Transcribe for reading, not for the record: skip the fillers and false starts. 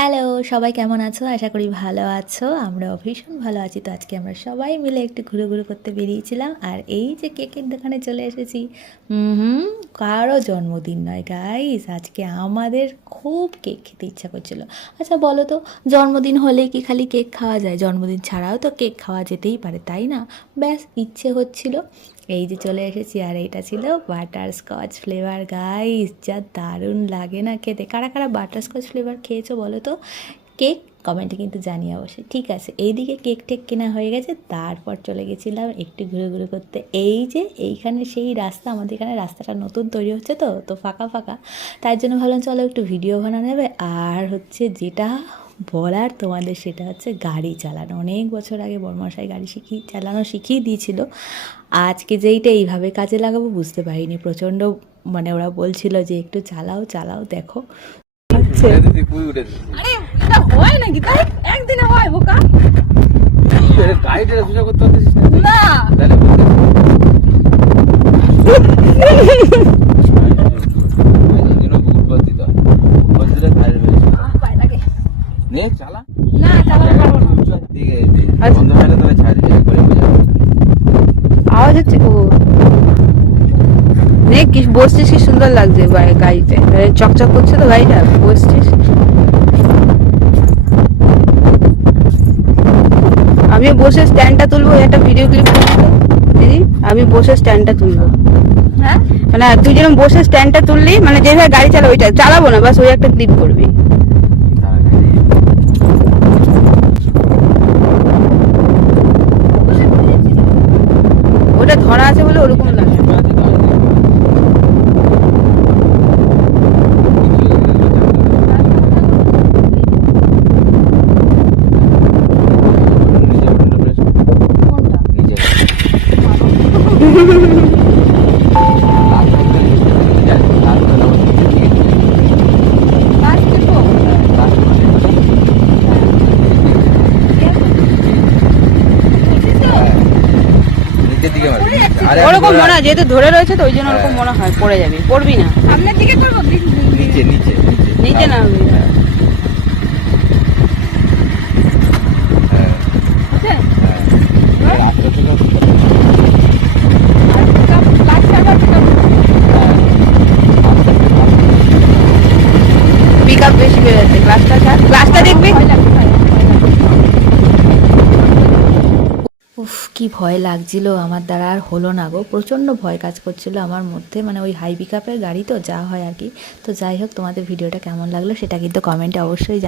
Hello, সবাই কেমন আছো? আশা করি ভালো আছো। আমরাও ভীষণ ভালো আছি। তো আজকে আমরা সবাই মিলে একটু ঘুরু করতে বেরিয়েছিলাম। আর এই যে কেকের দোকানে চলে এসেছি। হুম, কারো জন্মদিন নয় গাইস। আজকে আমাদের খুব কেক খেতে ইচ্ছা করছিল। আচ্ছা বলো তো, জন্মদিন হলে কি খালি কেক খাওয়া যায়? জন্মদিন ছাড়াও তো কেক খাওয়া যেতেই পারে, তাই না? ব্যাস ইচ্ছে হচ্ছিল। এই যে চলে এসেছি, আর এইটা ছিল বাটারস্কচ ফ্লেভার গাইস। যা দারুণ লাগে না খেতে। কারা কারা বাটারস্কচ ফ্লেভার খেয়েছো বলো তো? কেক কমেন্টে কিন্তু জানিয়ে অবশ্যই। ঠিক আছে, এইদিকে কেক টেক কেনা হয়ে গেছে, তারপর চলে গেছিলাম একটু ঘুরে করতে। এই যে এইখানে সেই রাস্তা, আমাদের এখানে রাস্তাটা নতুন তৈরি হচ্ছে, তো ফাঁকা ফাঁকা, তাই জন্য ভাবলাম চলো একটু ভিডিও বানানো যাবে। আর হচ্ছে যেটা বলার তোমাদের, সেটা হচ্ছে গাড়ি চালানো। অনেক বছর আগে বড়মশাই গাড়ি চালানো শিখিয়ে দিয়েছিল। আজকে যেইটা এইভাবে কাজে লাগাবো বুঝতে পারিনি। প্রচণ্ড মানে ওরা বলছিল যে একটু চালাও চালাও, দেখো। আরে এটা হয় নাকি? তাই একদিনে হয় বোকা? গাড়িটা সোজা করতে পারছিস না তাহলে পায় লাগে নে চালা না চালাতে পারবো না। বন্ধ হয় না তাহলে ছাড়ি একবারে আওয়াজ হচ্ছে ও নে কি বসছিস, কি সুন্দর লাগছে গাড়িতে, চকচক করছে তো গাড়িটা, বসছিস। আমি বসে স্ট্যান্ডটা তুলবো, একটা ভিডিও ক্লিপ করবো দিদি, আমি বসে স্ট্যান্ডটা তুলবো। হ্যাঁ মানে তুই যেরকম বসে স্ট্যান্ডটা তুললি, মানে যেভাবে গাড়ি চালাবো ওইটা চালাবো না, বাস ওই একটা ক্লিপ করবি। ওটা ধরা আছে বলে ওরকম লাগে। ওরকম মনে হয়, যেহেতু ধরে রয়েছে তো ওই জন্য ওরকম মনে হয় পড়ে যাবি, পড়বি না। সামনের দিকে করবো নিচে নিচে নিচে না পিক আপ বেশি হয়ে যাচ্ছে, ক্লাসটা দেখবি। উফ, কি ভয় লাগছিল, আমার দ্বারা আর হলো না গো। প্রচণ্ড ভয় কাজ করছিল আমার মধ্যে, মানে ওই হাই পিকআপের গাড়ি তো যা হয় আর কি। তো যাই হোক, তোমাদের ভিডিওটা কেমন লাগলো সেটা কিন্তু কমেন্টে অবশ্যই